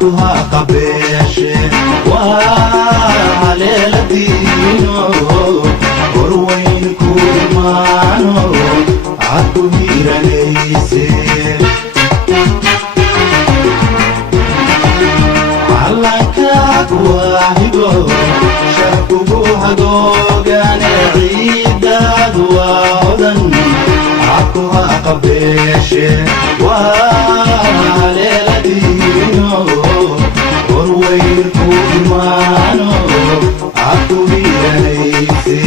عطها قبيشة وعليل دينو وروين كورمانو عطو هيرا ليسي علنكاك واهدو شرقوها دوغان عيداد واودن عطها قبيشة وعليل دينو وروين كورمانو عطو هيرا ليسي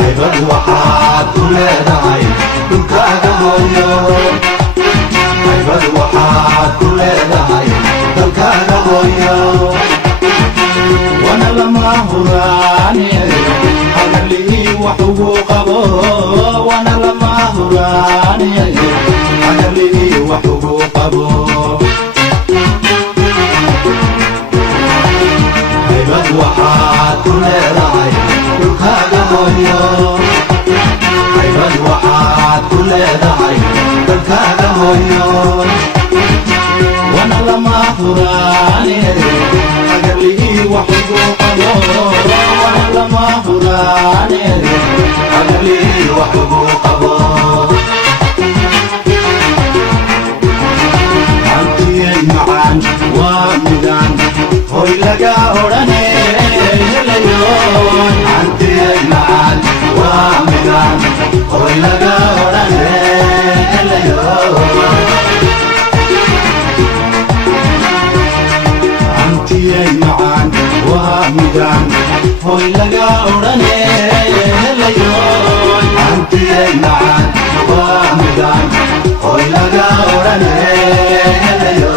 هيبد waxaad ku leedahay dhulkaaga hooyo haybad waxaad ku leedahay dalkaaga hooyo wana lama huraane hagarlii wax ugu qabo wana lama huraane hagarlii wax ugu qabo haybad waxaad ku leedahay dhulkaaga hooyo haybad waxaad ku leedahay dalkaaga hooyo wana lama huraane hagarlii wax ugu qabo wana lama huraane hagarlii wax ugu qabo hantiyay macaan waa midaan hoy laga odhane helayo hantiyay macaan waa midaan hoy laga odhane helayo hantiyay macaan waa midaan hoy laga odhane helayo hantiyay macaan waa midaan hoy laga odhane helayo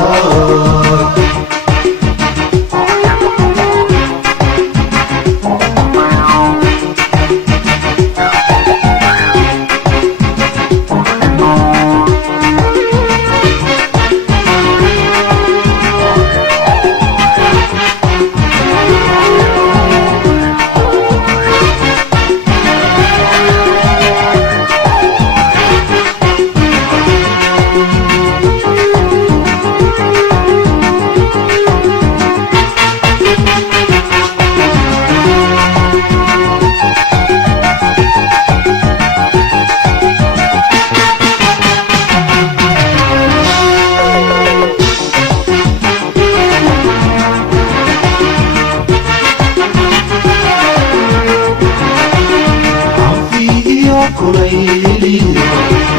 kulayliyo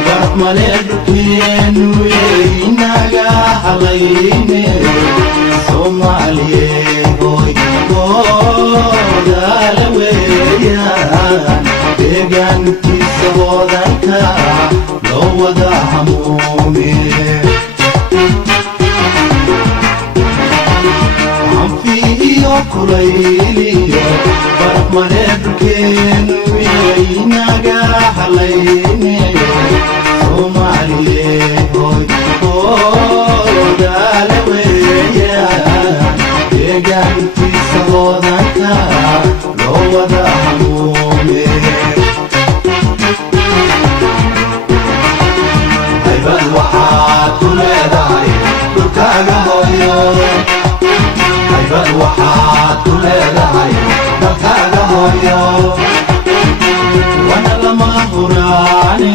garab maleedhkeenu inaga halayne Soomaaliyeedoy goodaala weeyaan deegaankiisa wadanka loo wada hamuume anfi iyo kulayliyo garab maleedhkeenu inaga halayne Soomaaliyeedoy goodaala weeyaan deegaankiisa wadanka loo wada hamuume haybad waxaad ku leedahay dhulkaaga hooyo haybad waxaad ku leedahay dalkaaga hooyo wana lama huraane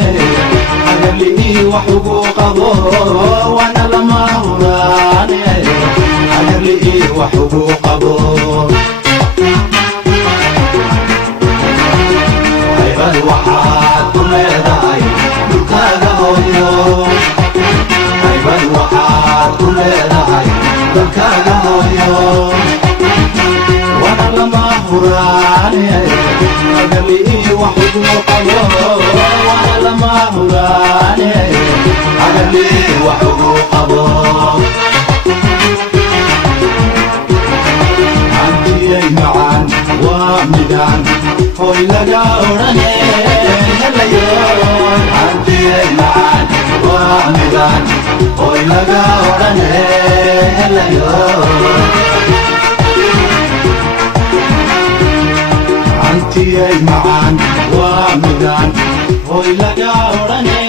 hagarlii wax ugu qabo wana lama huraane hagarlii wax ugu qabo haybad waxaad ku leedahay dhulkaaga hooyo haybad waxaad ku leedahay dalkaaga hooyo wana lama huraane hagarlii wax ugu qabo wana lama huraane hagarlii wax ugu qabo hantiyay macaan waa midaan hoy laga odhane helayo hantiyay macaan waa midaan hoy laga odhane helayo hantiyay macaan waa midaan hoy laga odhane